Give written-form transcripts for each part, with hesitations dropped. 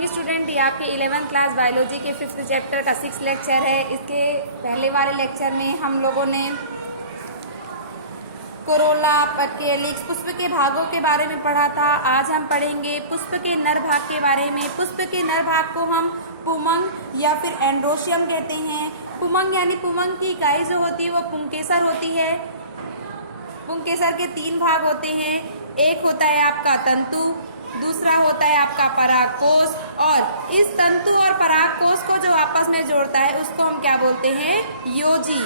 Morning student. ये आपके 11th class biology के 5th चैप्टर का 6th लेक्चर है। इसके पहले वाले लेक्चर में हम लोगों ने कोरोला, पेटियलिक्स, पुष्प के भागों के बारे में पढ़ा था। आज हम पढ़ेंगे पुष्प के नर भाग के बारे में। पुष्प के नर भाग को हम पुमंग या फिर एंड्रोशियम कहते हैं। पुमंग यानी पुमंग की इकाई जो होती है वो पुंकेसर होती है। पुंकेसर के 3 भाग होते हैं। एक होता है आपका तंतु, दूसरा होता है आपका परागकोश, और इस तंतु और परागकोश को जो आपस में जोड़ता है उसको हम क्या बोलते हैं? योजी।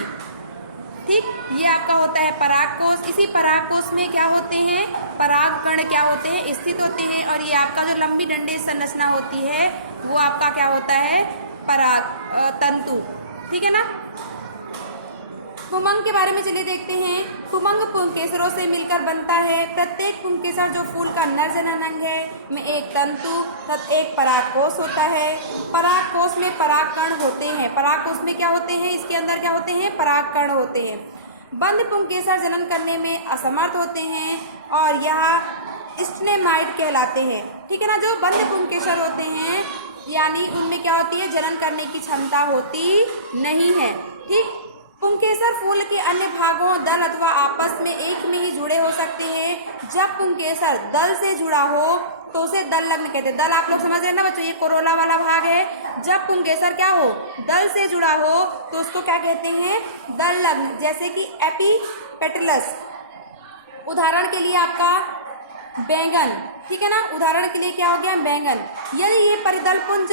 ठीक, ये आपका होता है परागकोश। इसी परागकोश में क्या होते हैं? परागकण क्या होते हैं? स्थित होते हैं। और ये आपका जो लंबी डंडे संरचना होती है वो आपका क्या होता है? पराग तंतु। ठीक है ना। पुमंग के बारे में चलिए देखते हैं। पुमंग पुंकेसरों से मिलकर बनता है। प्रत्येक पुंकेसर जो फूल का नर जनन अंग है में एक तंतु तथा एक परागकोश होता है। परागकोश में परागकण होते हैं। परागकोश में क्या होते हैं? इसके अंदर क्या होते हैं? परागकण होते हैं। बंद पुंकेसर जनन करने में असमर्थ होते हैं और यह स्टेनोमाइट कहलाते हैं। ठीक है ना। जो बंद पुंकेसर होते हैं यानी उनमें क्या होती है? जनन करने की क्षमता होती नहीं है। ठीक। पुंकेसर फूल के अन्य भागों, दल अथवा आपस में एक में ही जुड़े हो सकते हैं। जब पुंकेसर दल से जुड़ा हो तो उसे दल लग्न कहते हैं। दल आप लोग समझ रहे हैं ना बच्चों, ये कोरोला वाला भाग है। जब पुंकेसर क्या हो? दल से जुड़ा हो तो उसको क्या कहते हैं? दल लग्न। जैसे कि एपिपेटलस, उदाहरण के लिए आपका बैंगन। ठीक है ना। उदाहरण के लिए क्या हो गया? बैंगन। यदि ये परिदल पुंज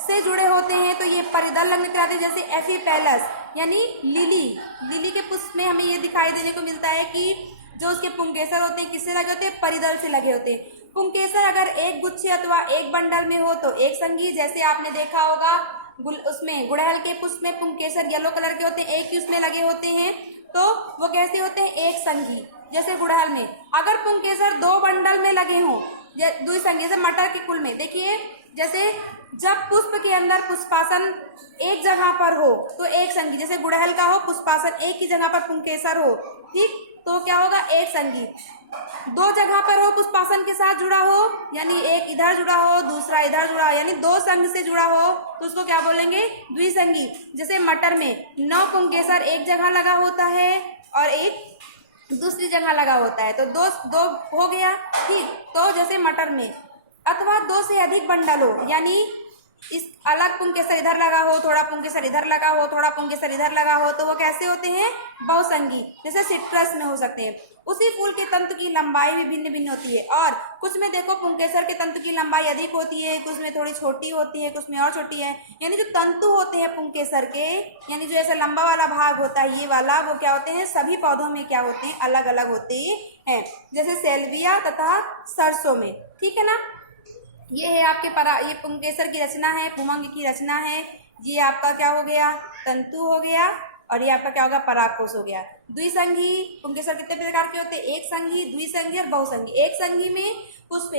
से जुड़े होते हैं तो ये परिदल लग्न कहलाते हैं। जैसे एफिपेलस यानी लिली के पुष्प में हमें ये दिखाई देने को मिलता है कि जो उसके पुंकेसर होते हैं किससे लगे होते हैं? परिदल से लगे होते हैं। पुंकेसर अगर एक गुच्छे अथवा एक बंडल में हो तो एक संगी। जैसे आपने देखा होगा उसमें गुड़हल के पुष्प में पुंकेसर येलो कलर के होते हैं, एक ही उसमें लगे होते हैं, तो वो कैसे होते हैं? एक संगी। जैसे गुड़हल में अगर पुंकेसर 2 बंडल में लगे हों, दुई संगी, जैसे मटर के कुल में देखिए, जैसे जब पुष्प के अंदर पुष्पासन एक जगह पर हो तो एक संगी। जैसे गुड़हल का हो पुष्पासन, एक ही जगह पर पुंकेसर हो, ठीक, तो क्या होगा? एक संगी। 2 जगह पर हो पुष्पासन के साथ जुड़ा हो यानी एक इधर जुड़ा हो दूसरा इधर जुड़ा हो यानी 2 संग से जुड़ा हो तो उसको क्या बोलेंगे? द्विसंगी। जैसे मटर में 9 पुंकेसर एक जगह लगा होता है और एक दूसरी जगह लगा होता है तो दो हो गया। ठीक, तो जैसे मटर में अथवा 2 से अधिक बंडल हो यानी इस अलग पुंकेसर इधर लगा हो, थोड़ा पुंकेसर इधर लगा हो, थोड़ा पुंकेसर इधर लगा हो, तो वो कैसे होते हैं? बहुसंगी। जैसे सिट्रस में हो सकते हैं। उसी फूल के तंतु की लंबाई भी भिन्न भिन्न होती है और कुछ में देखो पुंकेसर के तंतु की लंबाई अधिक होती है, कुछ में थोड़ी छोटी होती है, कुछ में और छोटी है। यानी जो तंतु होते हैं पुंकेसर के, यानी जो ऐसा लंबा वाला भाग होता है ये वाला, वो क्या होते हैं? सभी पौधों में क्या होते हैं? अलग अलग होते हैं। जैसे सेल्विया तथा सरसों में। ठीक है ना। ये है आपके ये पुंकेसर की रचना है, पुमंग की रचना है। ये आपका क्या हो गया? तंतु हो गया और ये आपका क्या होगा? परागकोश हो गया। द्विसंगी पुंकेसर कितने प्रकार के होते हैं? एक संगी, द्विसंगी और बहुसंगी। एक संगी में पुष्प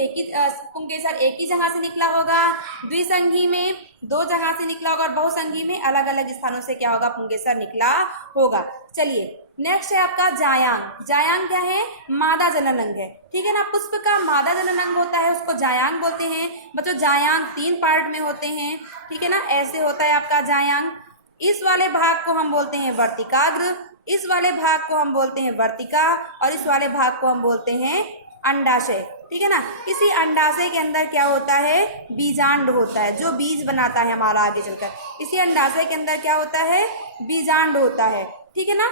पुंकेसर एक ही जगह से निकला होगा, द्विसंगी में 2 जगह से निकला होगा और बहुसंगी में अलग अलग स्थानों से क्या होगा? पुंकेसर निकला होगा। चलिए नेक्स्ट है आपका जायांग। जायांग क्या है? मादा जनन अंग है। ठीक है ना। पुष्प का मादा जनन अंग होता है उसको जायांग बोलते हैं। बच्चों जायांग 3 पार्ट में होते हैं। ठीक है ना। ऐसे होता है आपका जायांग। इस वाले भाग को हम बोलते हैं वर्तिकाग्र, इस वाले भाग को हम बोलते हैं वर्तिका और इस वाले भाग को हम बोलते हैं अंडाशय। ठीक है ना। इसी अंडाशय के अंदर क्या होता है? बीजांड होता है जो बीज बनाता है हमारा आगे चलकर। इसी अंडाशय के अंदर क्या होता है? बीजांड होता है। ठीक है ना।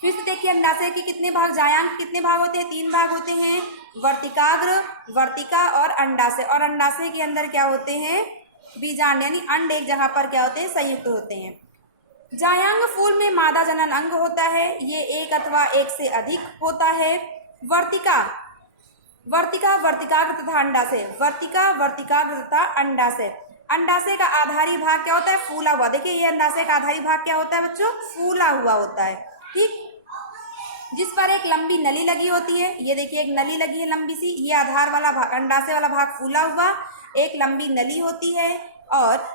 फिर से देखिए अंडाशय के कितने भाग, जायांग कितने भाग होते हैं? 3 भाग होते हैं, वर्तिकाग्र, वर्तिका और अंडाशय। और अंडाशय के अंदर क्या होते हैं? बीजांड यानी अंड एक जगह पर क्या होते हैं? संयुक्त होते हैं। जायांग फूल में मादा जनन अंग होता है। ये एक अथवा एक से अधिक होता है। वर्तिका वर्तिकाग्र तथा अंडाशय। वर्तिका वर्तिकाग्र तथा अंडाशय। अंडाशय का आधारी भाग क्या होता है? फूला हुआ। देखिए ये अंडाशय का आधारी भाग क्या होता है बच्चों? फूला हुआ होता है। ठीक, जिस पर एक लंबी नली लगी होती है। ये देखिए एक नली लगी है लंबी सी, ये आधार वाला भाग, अंडाशय वाला भाग फूला हुआ, एक लंबी नली होती है और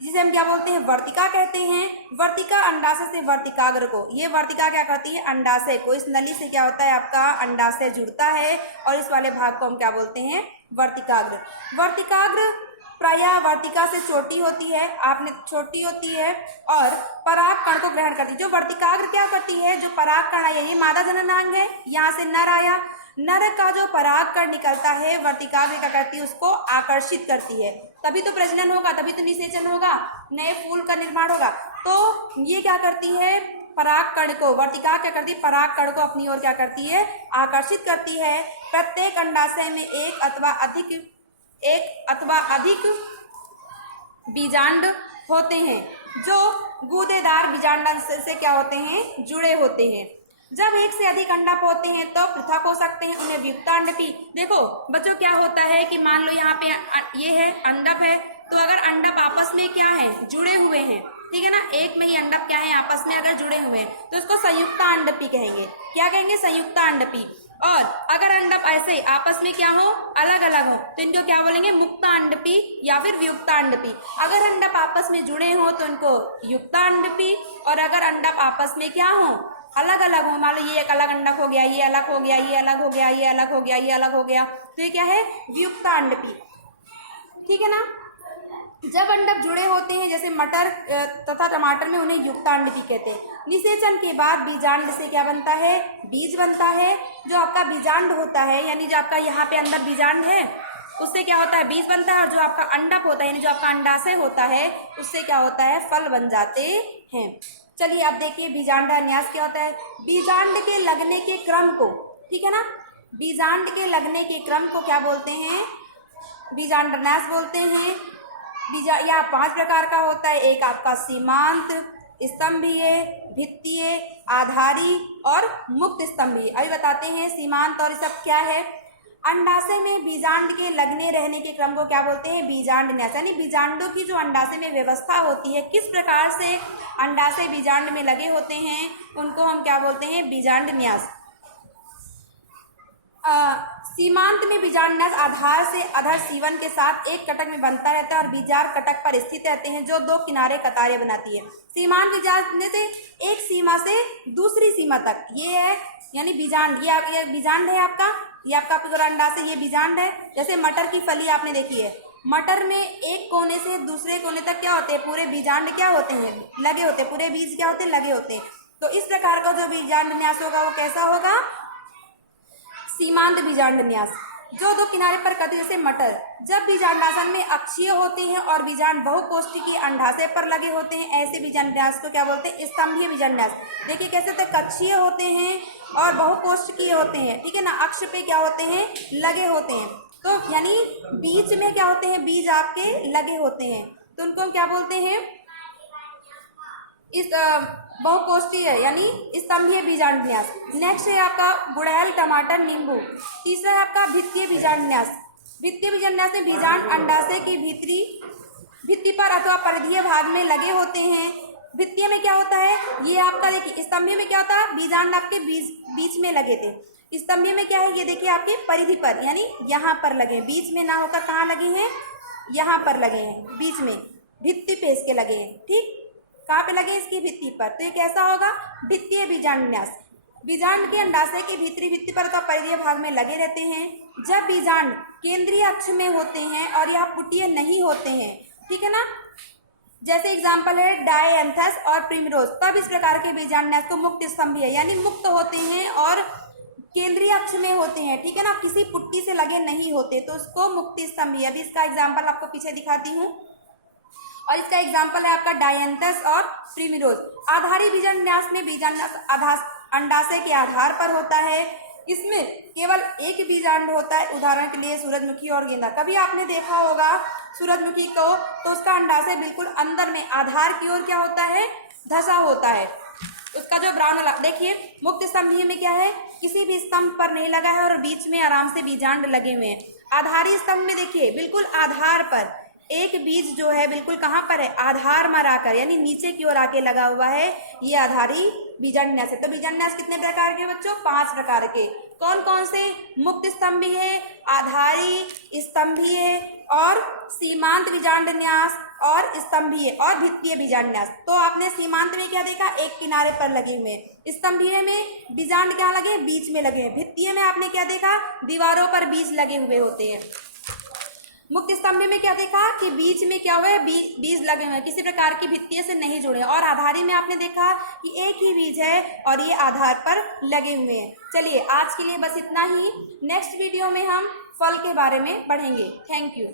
जिसे हम क्या बोलते हैं? वर्तिका कहते हैं। वर्तिका अंडाशय से वर्तिकाग्र को, ये वर्तिका क्या करती है? अंडाशय को, इस नली से क्या होता है? आपका अंडाशय जुड़ता है और इस वाले भाग को हम क्या बोलते हैं? वर्तिकाग्र। वर्तिकाग्र प्रायः वर्तिका से छोटी होती है, आपने छोटी होती है और पराग कण को ग्रहण करती है। जो वर्तिकाग्र क्या करती है, जो पराग कण है, ये मादा जननांग है, यहाँ से नर आया, नर का जो पराग कण निकलता है वर्तिकाग्र क्या करती है, उसको आकर्षित करती है, तभी तो प्रजनन होगा, तभी तो निषेचन होगा, नए फूल का निर्माण होगा। तो ये क्या करती है, पराग कण को, वर्तिका क्या करती है, पराग कण को अपनी ओर क्या करती है, आकर्षित करती है। प्रत्येक अंडाशय में एक अथवा अधिक बीजांड होते हैं जो गूदेदार बीजांडांश से क्या होते हैं, जुड़े होते हैं। जब एक से अधिक अंडक होते हैं तो पृथक हो सकते हैं, उन्हें व्युत्तांडपी। देखो बच्चों क्या होता है कि मान लो यहाँ पे ये है अंडक है, तो अगर अंडक आपस में क्या है, जुड़े हुए हैं, ठीक है ना, एक में ही अंडक क्या है आपस में अगर जुड़े हुए हैं तो उसको संयुक्तांडपी कहेंगे। क्या कहेंगे, संयुक्तांडपी। और अगर अंडक ऐसे आपस में क्या हो, अलग अलग हो, तो इनको क्या बोलेंगे, मुक्तांडपी या फिर व्युक्तांडपी। अगर अंडक आपस में जुड़े हो तो इनको युक्तांडपी, और अगर अंडक आपस में क्या हो, अलग अलग हो, मान लो ये एक अलग अंडक हो गया, ये अलग हो गया, ये अलग हो गया, ये अलग हो गया, ये अलग हो गया, तो ये क्या है, व्युक्तांडपी। ठीक है ना। जब अंडक जुड़े होते हैं जैसे मटर तथा टमाटर में, उन्हें युक्तांडपी कहते हैं। निषेचन के बाद बीजांड से क्या बनता है, बीज बनता है। जो आपका बीजांड होता है, यानी जो आपका यहाँ पे अंदर बीजांड है, उससे क्या होता है, बीज बनता है। और जो आपका अंडक होता है, यानी जो आपका अंडाशय होता है, उससे क्या होता है, फल बन जाते हैं। चलिए अब देखिए बीजांडान्यास क्या होता है। बीजांड के लगने के क्रम को, ठीक है ना, बीजांड के लगने के क्रम को क्या बोलते हैं, बीजांडान्यास बोलते हैं। यह 5 प्रकार का होता है। एक आपका सीमांत, स्तंभीय, भित्तीय, आधारी और मुक्त स्तंभीय। अभी बताते हैं सीमांत और सब क्या है। अंडाशय में बीजांड के लगने रहने के क्रम को क्या बोलते हैं, बीजांड न्यास। यानी बीजांडों की जो अंडाशय में व्यवस्था होती है, किस प्रकार से अंडाशय बीजांड में लगे होते हैं, उनको हम क्या बोलते हैं, बीजांड न्यास। सीमांत में बीजांडन्यास आधार से अधर सीवन के साथ एक कटक में बनता रहता है और बीजार कटक पर स्थित रहते हैं, जो 2 किनारे कतारें बनाती है। सीमांत बीजांड से एक सीमा से दूसरी सीमा तक, ये है यानी बीजांड। ये बीजांड है आपका, ये आपका पूरा अंडाशय, ये बीजांड है। जैसे मटर की फली आपने देखी है, मटर में एक कोने से दूसरे कोने तक क्या होते हैं, पूरे बीजांड क्या होते हैं, लगे होते हैं, पूरे बीज क्या होते हैं, लगे होते हैं। तो इस प्रकार का जो बीजांडन्यास होगा वो कैसा होगा, सीमांत बीजांडन्यास। जो 2 किनारे पर कटे, जैसे मटर, जब बीजांडासन में अक्षीय होते हैं और बीजांड बहुकोष्ठीय अंडाशय पर लगे होते हैं, ऐसे बीजांडन्यास को क्या बोलते हैं, स्तंभीय बीजांडन्यास। देखिए कैसे होते हैं, कक्षीय होते हैं और बहुकोष्ठीय होते हैं, ठीक है ना, अक्ष पे क्या होते हैं, लगे होते हैं। तो यानी बीच में क्या होते हैं, बीज आपके लगे होते हैं, तो उनको हम क्या बोलते हैं, इस बहुकोष्ठीय यानी स्तंभीय बीजांडन्यास। नेक्स्ट है आपका गुड़हल, टमाटर, नींबू। तीसरा है आपका भित्तीय बीजांडन्यास। भित्तीय बीजांडन्यास में बीजांड अंडाशय की भित्ति पर अथवा परिधीय भाग में लगे होते हैं। भित्तीय में क्या होता है, ये आपका देखिए, स्तंभीय में क्या होता है, बीजांड आपके बीच में लगे थे। स्तंभीय में क्या है, ये देखिए आपके परिधि पर, यानी यहाँ पर लगे, बीच में ना होकर कहाँ लगे हैं, यहाँ पर लगे हैं, बीच में भित्ति पे इसके लगे हैं। ठीक, कहाँ पे लगे, इसकी भित्ति पर। तो ये कैसा होगा, भित्तीय बीजांडन्यास। बीजांड के अंडाशय की भीतरी भित्ति पर अथवा परिधीय भाग में लगे रहते हैं। जब बीजांड केंद्रीय अक्ष में होते हैं और यह पुटीय नहीं होते हैं, ठीक है ना, जैसे एग्जाम्पल है डायएंथस और प्रिमरोज, तब इस प्रकार के बीजांडन्यास को मुक्त स्तंभीय यानी मुक्त होते हैं और केंद्रीय अक्ष में होते हैं, ठीक है ना, किसी पुट्टी से लगे नहीं होते, तो उसको मुक्त स्तंभीय। अभी इसका एग्जाम्पल आपको पीछे दिखाती हूँ, और इसका एग्जाम्पल है आपका डायएंथस और प्रिमरोज। आधारी बीजांडन्यास में बीजांडन्यास अंडाशय के आधार पर होता है। इसमें केवल एक बीजांड होता है, उदाहरण के लिए सूरजमुखी और गेंदा। कभी आपने देखा होगा सूरजमुखी को, तो उसका अंडाशय बिल्कुल अंदर में आधार की ओर क्या होता है, धसा होता है, उसका जो ब्राउन वाला। देखिए मुक्त स्तंभीय में क्या है, किसी भी स्तंभ पर नहीं लगा है और बीच में आराम से बीजांड लगे हुए हैं। आधारी स्तंभ में देखिए बिल्कुल आधार पर एक बीज जो है बिल्कुल कहाँ पर है, आधार में आकर, यानी नीचे की ओर आके लगा हुआ है, ये आधारी बीजांडन्यास है। तो बीजांडन्यास कितने प्रकार के बच्चों, 5 प्रकार के। कौन कौन से, मुक्त स्तंभीय, आधारी, स्तंभीय और सीमांत बीजांडन्यास और स्तंभीय और भित्तीय बीजांडन्यास। तो आपने सीमांत में क्या देखा, एक किनारे पर लगे हुए। स्तंभीय में बीजांड क्या लगे, बीच में लगे हैं। भित्तीय में आपने क्या देखा, दीवारों पर बीज लगे हुए होते हैं। मुक्त स्तंभ में क्या देखा कि बीच में क्या हुआ है, बीज लगे हुए हैं, किसी प्रकार की भित्तियों से नहीं जुड़े। और आधारी में आपने देखा कि एक ही बीज है और ये आधार पर लगे हुए हैं। चलिए आज के लिए बस इतना ही। नेक्स्ट वीडियो में हम फल के बारे में पढ़ेंगे। Thank you.